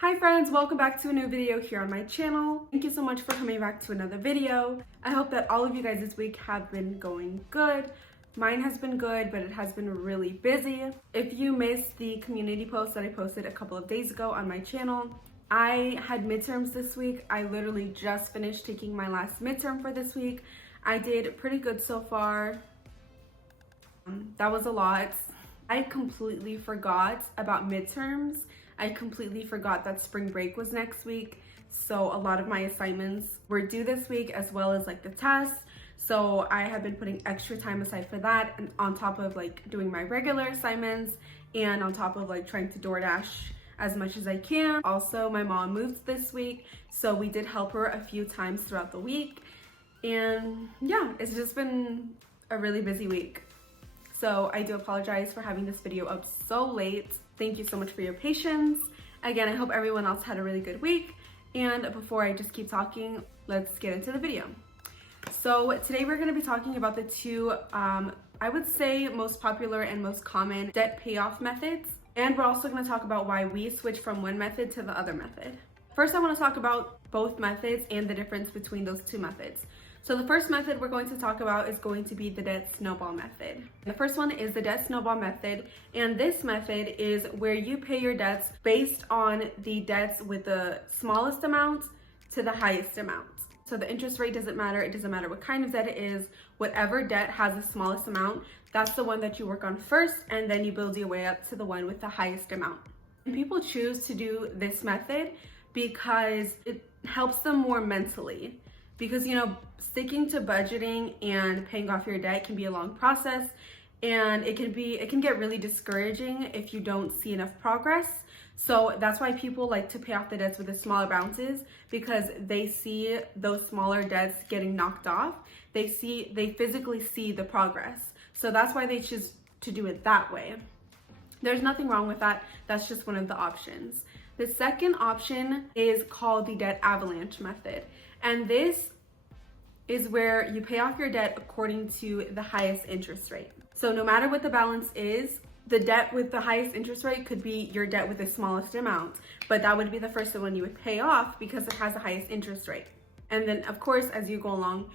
Hi friends, welcome back to a new video here on my channel. Thank you so much for coming back to another video. I hope that all of you guys this week have been going good. Mine has been good, but it has been really busy. If you missed the community post that I posted a couple of days ago on my channel, I had midterms this week. I literally just finished taking my last midterm for this week. I did pretty good so far. That was a lot. I completely forgot about midterms. I completely forgot that spring break was next week. So a lot of my assignments were due this week, as well as like the tests. So I have been putting extra time aside for that, and on top of like doing my regular assignments and on top of like trying to DoorDash as much as I can. Also, my mom moved this week, so we did help her a few times throughout the week. And yeah, it's just been a really busy week. So I do apologize for having this video up so late. Thank you so much for your patience. Again, I hope everyone else had a really good week. And before I just keep talking, let's get into the video. So today we're gonna be talking about the two, I would say most popular and most common debt payoff methods. And we're also gonna talk about why we switch from one method to the other method. First, I wanna talk about both methods and the difference between those two methods. So the first method we're going to talk about is going to be the debt snowball method. The first one is the debt snowball method, and this method is where you pay your debts based on the debts with the smallest amount to the highest amount. So the interest rate doesn't matter. It doesn't matter what kind of debt it is. Whatever debt has the smallest amount, that's the one that you work on first, and then you build your way up to the one with the highest amount. And people choose to do this method because it helps them more mentally. Because, you know, sticking to budgeting and paying off your debt can be a long process, and it can get really discouraging if you don't see enough progress. So that's why people like to pay off the debts with the smaller balances, because they see those smaller debts getting knocked off. They physically see the progress. So that's why they choose to do it that way. There's nothing wrong with that. That's just one of the options. The second option is called the debt avalanche method. And this is where you pay off your debt according to the highest interest rate. So no matter what the balance is, the debt with the highest interest rate could be your debt with the smallest amount, but that would be the first one you would pay off because it has the highest interest rate. And then of course, as you go along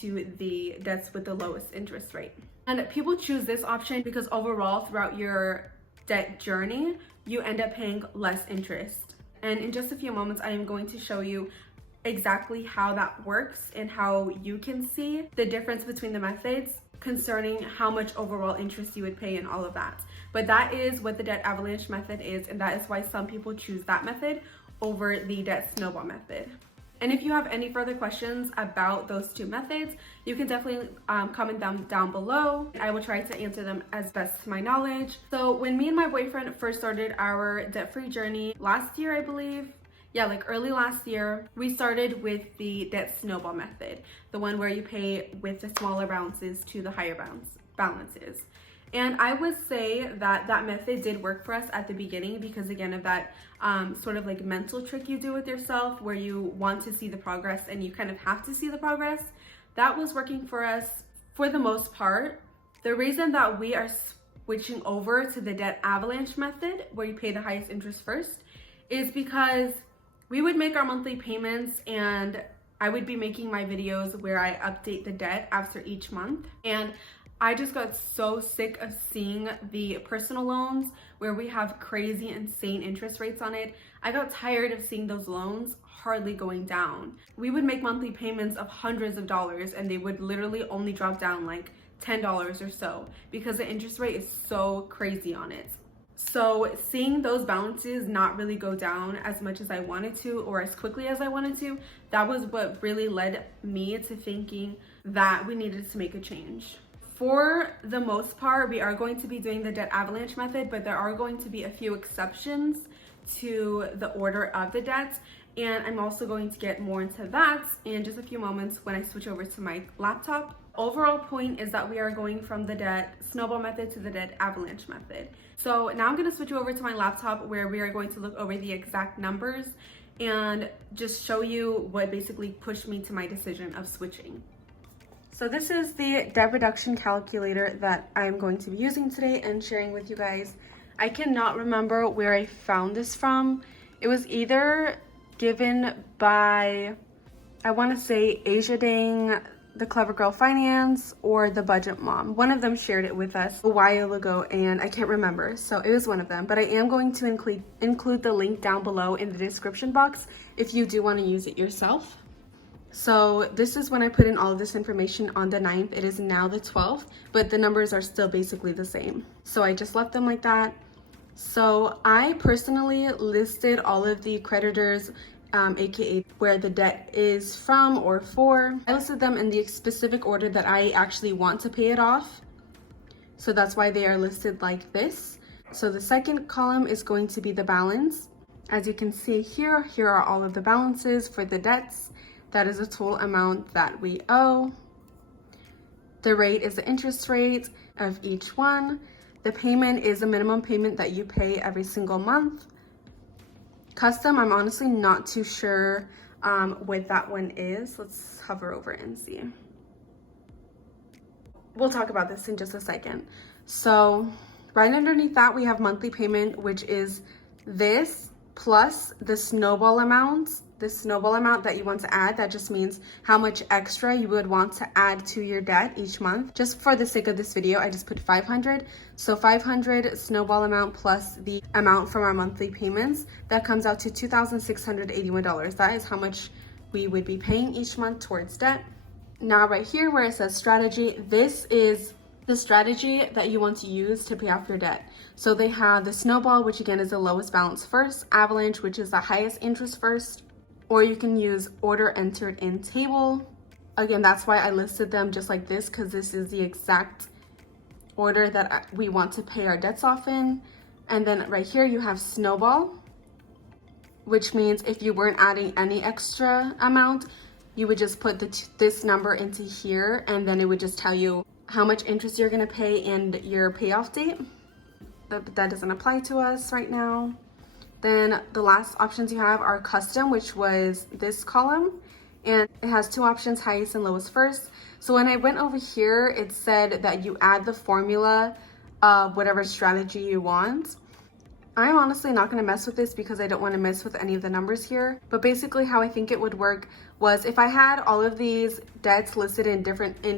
to the debts with the lowest interest rate. And people choose this option because overall throughout your debt journey, you end up paying less interest. And in just a few moments, I am going to show you exactly how that works and how you can see the difference between the methods concerning how much overall interest you would pay and all of that. But that is what the debt avalanche method is, and that is why some people choose that method over the debt snowball method. And if you have any further questions about those two methods, you can definitely comment them down below. I will try to answer them as best to my knowledge. So when me and my boyfriend first started our debt-free journey last year, I believe, like early last year, we started with the debt snowball method, the one where you pay with the smaller balances to the higher balances. And I would say that that method did work for us at the beginning because, again, of that sort of like mental trick you do with yourself where you want to see the progress and you kind of have to see the progress. That was working for us for the most part. The reason that we are switching over to the debt avalanche method, where you pay the highest interest first, is because we would make our monthly payments, and I would be making my videos where I update the debt after each month. And I just got so sick of seeing the personal loans where we have crazy, insane interest rates on it. I got tired of seeing those loans hardly going down. We would make monthly payments of hundreds of dollars, and they would literally only drop down like $10 or so because the interest rate is so crazy on it. So seeing those balances not really go down as much as I wanted to or as quickly as I wanted to, that was what really led me to thinking that we needed to make a change. For the most part, we are going to be doing the debt avalanche method, but there are going to be a few exceptions to the order of the debts. And I'm also going to get more into that in just a few moments when I switch over to my laptop. Overall point is that we are going from the debt snowball method to the debt avalanche method. So now I'm going to switch over to my laptop where we are going to look over the exact numbers and just show you what basically pushed me to my decision of switching. So this is the debt reduction calculator that I'm going to be using today and sharing with you guys. I cannot remember where I found this from. It was either given by, I want to say Asia Dang, the Clever Girl Finance, or the Budget Mom. One of them shared it with us a while ago and I can't remember, so it was one of them. But I am going to include the link down below in the description box if you do want to use it yourself. So this is when I put in all of this information on the 9th. It is now the 12th, but the numbers are still basically the same. So I just left them like that. So I personally listed all of the creditors, aka where the debt is from or for. I listed them in the specific order that I actually want to pay it off. So that's why they are listed like this. So the second column is going to be the balance. As you can see here, here are all of the balances for the debts. That is the total amount that we owe. The rate is the interest rate of each one. The payment is a minimum payment that you pay every single month. Custom, I'm honestly not too sure what that one is. Let's hover over it and see. We'll talk about this in just a second. So right underneath that, we have monthly payment, which is this plus the snowball amount. The snowball amount that you want to add, that just means how much extra you would want to add to your debt each month. Just for the sake of this video, I just put 500. So 500 snowball amount plus the amount from our monthly payments, that comes out to $2,681. That is how much we would be paying each month towards debt. Now right here where it says strategy, this is the strategy that you want to use to pay off your debt. So they have the snowball, which again is the lowest balance first, Avalanche, which is the highest interest first, or you can use order entered in table. Again, that's why I listed them just like this, because this is the exact order that we want to pay our debts off in. And then right here you have snowball, which means if you weren't adding any extra amount, you would just put this number into here, and then it would just tell you how much interest you're gonna pay and your payoff date. But that doesn't apply to us right now. Then the last options you have are custom, which was this column, and it has two options, highest and lowest first. So when I went over here, it said that you add the formula of whatever strategy you want. I'm honestly not going to mess with this because I don't want to mess with any of the numbers here. But basically how I think it would work was if I had all of these debts listed in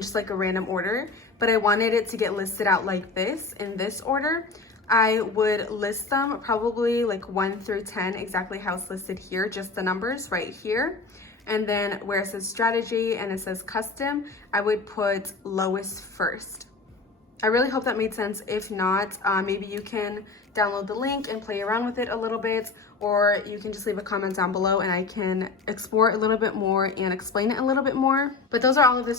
just like a random order, but I wanted it to get listed out like this in this order, I would list them probably like 1 through 10, exactly how it's listed here, just the numbers right here. And then where it says strategy and it says custom, I would put lowest first. I really hope that made sense. If not, maybe you can download the link and play around with it a little bit, or you can just leave a comment down below and I can explore it a little bit more and explain it a little bit more. But those are all of the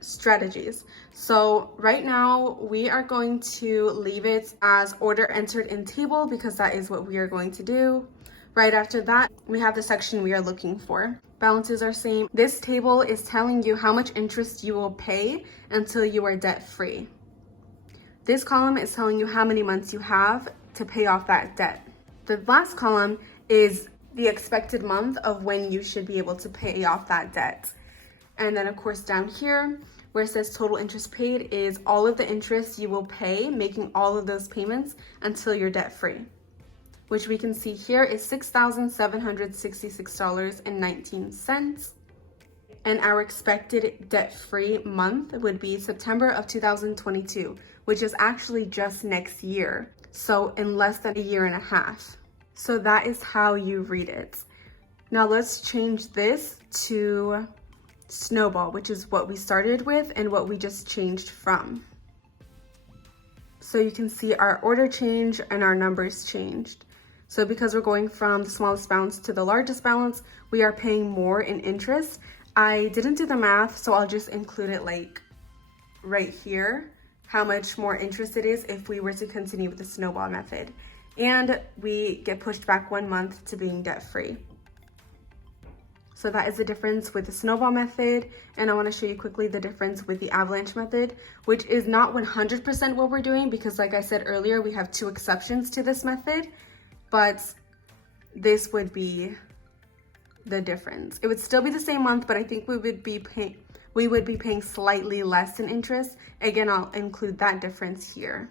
strategies. So right now we are going to leave it as order entered in table because that is what we are going to do. Right after that, we have the section we are looking for. Balances are same. This table is telling you how much interest you will pay until you are debt free. This column is telling you how many months you have to pay off that debt. The last column is the expected month of when you should be able to pay off that debt. And then of course down here where it says total interest paid is all of the interest you will pay, making all of those payments until you're debt free, which we can see here is $6,766.19. And our expected debt-free month would be September of 2022, which is actually just next year. So in less than a year and a half. So that is how you read it. Now let's change this to snowball, which is what we started with and what we just changed from. So you can see our order change and our numbers changed. So because we're going from the smallest balance to the largest balance, we are paying more in interest. I didn't do the math, so I'll just include it like right here, how much more interest it is if we were to continue with the snowball method. And we get pushed back 1 month to being debt free. So that is the difference with the snowball method. And I want to show you quickly the difference with the avalanche method, which is not 100% what we're doing because like I said earlier, we have 2 exceptions to this method, but this would be the difference. It would still be the same month, but I think we would be paying slightly less in interest. Again, I'll include that difference here.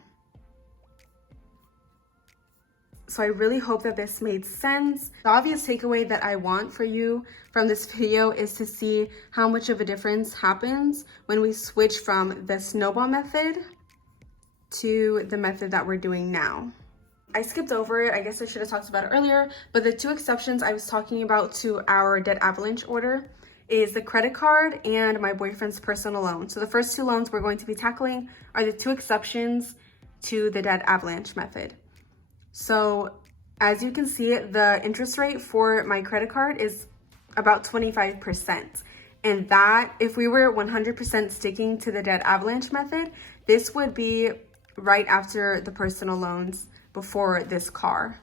So I really hope that this made sense. The obvious takeaway that I want for you from this video is to see how much of a difference happens when we switch from the snowball method to the method that we're doing now. I skipped over it. I guess I should have talked about it earlier, but the two exceptions I was talking about to our debt avalanche order is the credit card and my boyfriend's personal loan. So the first two loans we're going to be tackling are the two exceptions to the debt avalanche method. So as you can see, the interest rate for my credit card is about 25%. And that, if we were 100% sticking to the debt avalanche method, this would be right after the personal loans before this car,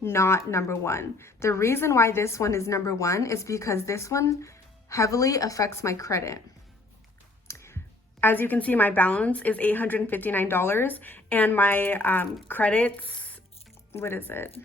not number one. The reason why this one is number one is because this one heavily affects my credit. As you can see, my balance is $859 and my credits, what is it?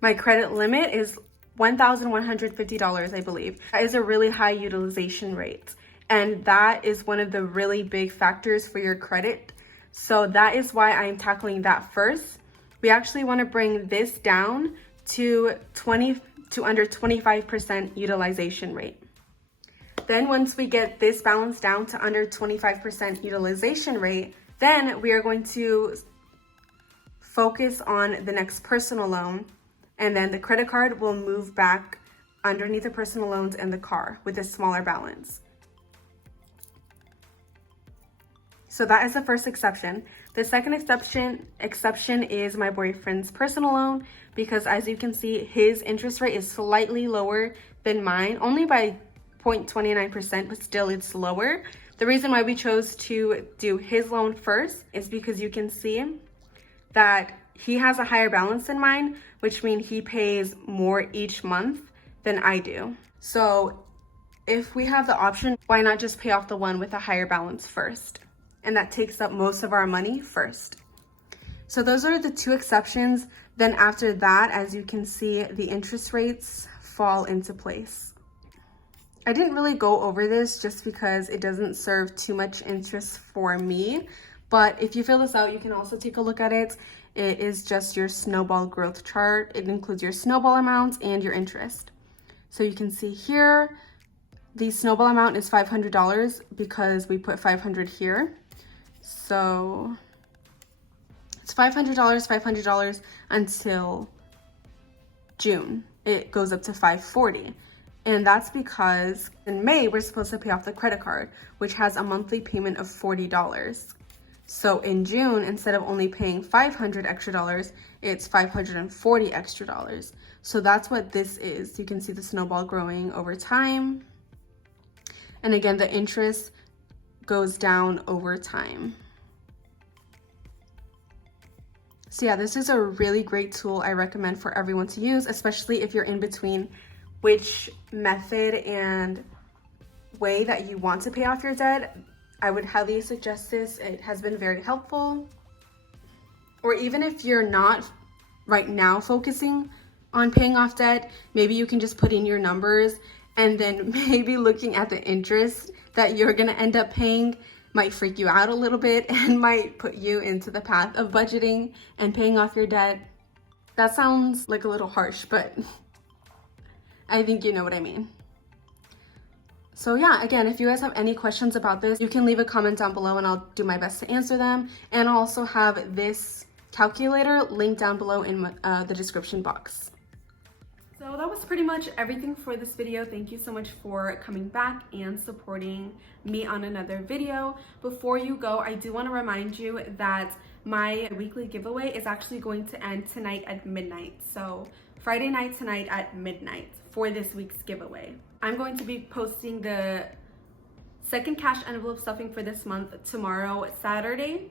My credit limit is $1,150, I believe. That is a really high utilization rate. And that is one of the really big factors for your credit. So that is why I'm tackling that first. We actually want to bring this down to under 25% utilization rate. Then once we get this balance down to under 25% utilization rate, then we are going to focus on the next personal loan, and then the credit card will move back underneath the personal loans and the car with a smaller balance. So that is the first exception. The second exception is my boyfriend's personal loan, because as you can see, his interest rate is slightly lower than mine, only by 0.29%, but still it's lower. The reason why we chose to do his loan first is because you can see that he has a higher balance than mine, which means he pays more each month than I do. So if we have the option, why not just pay off the one with a higher balance first? And that takes up most of our money first. So those are the two exceptions. Then after that, as you can see, the interest rates fall into place. I didn't really go over this just because it doesn't serve too much interest for me. But if you fill this out, you can also take a look at it. It is just your snowball growth chart. It includes your snowball amounts and your interest. So you can see here, the snowball amount is $500 because we put 500 here. So it's $500 until June. It goes up to $540. And that's because in May, we're supposed to pay off the credit card, which has a monthly payment of $40. So in June, instead of only paying $500 extra, it's $540 extra. So that's what this is. You can see the snowball growing over time. And again, the interest goes down over time. So yeah, this is a really great tool I recommend for everyone to use, especially if you're in between which method and way that you want to pay off your debt. I would highly suggest this. It has been very helpful. Or even if you're not right now focusing on paying off debt, maybe you can just put in your numbers, and then maybe looking at the interest that you're gonna end up paying might freak you out a little bit and might put you into the path of budgeting and paying off your debt. That sounds like a little harsh, but I think you know what I mean. So yeah, again, if you guys have any questions about this, you can leave a comment down below and I'll do my best to answer them. And I'll also have this calculator linked down below in the description box. So that was pretty much everything for this video. Thank you so much for coming back and supporting me on another video. Before you go, I do want to remind you that my weekly giveaway is actually going to end tonight at midnight. So Friday night tonight at midnight for this week's giveaway. I'm going to be posting the second cash envelope stuffing for this month tomorrow, Saturday.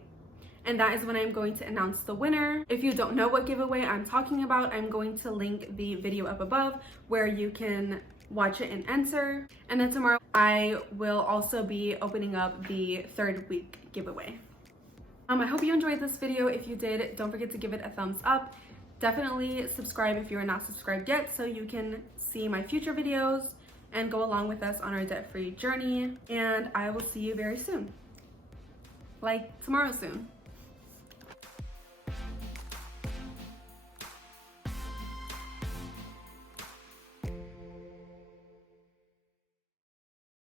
And that is when I'm going to announce the winner. If you don't know what giveaway I'm talking about, I'm going to link the video up above where you can watch it and enter. And then tomorrow I will also be opening up the third week giveaway. I hope you enjoyed this video. If you did, don't forget to give it a thumbs up. Definitely subscribe if you are not subscribed yet so you can see my future videos and go along with us on our debt-free journey. And I will see you very soon. Like tomorrow soon.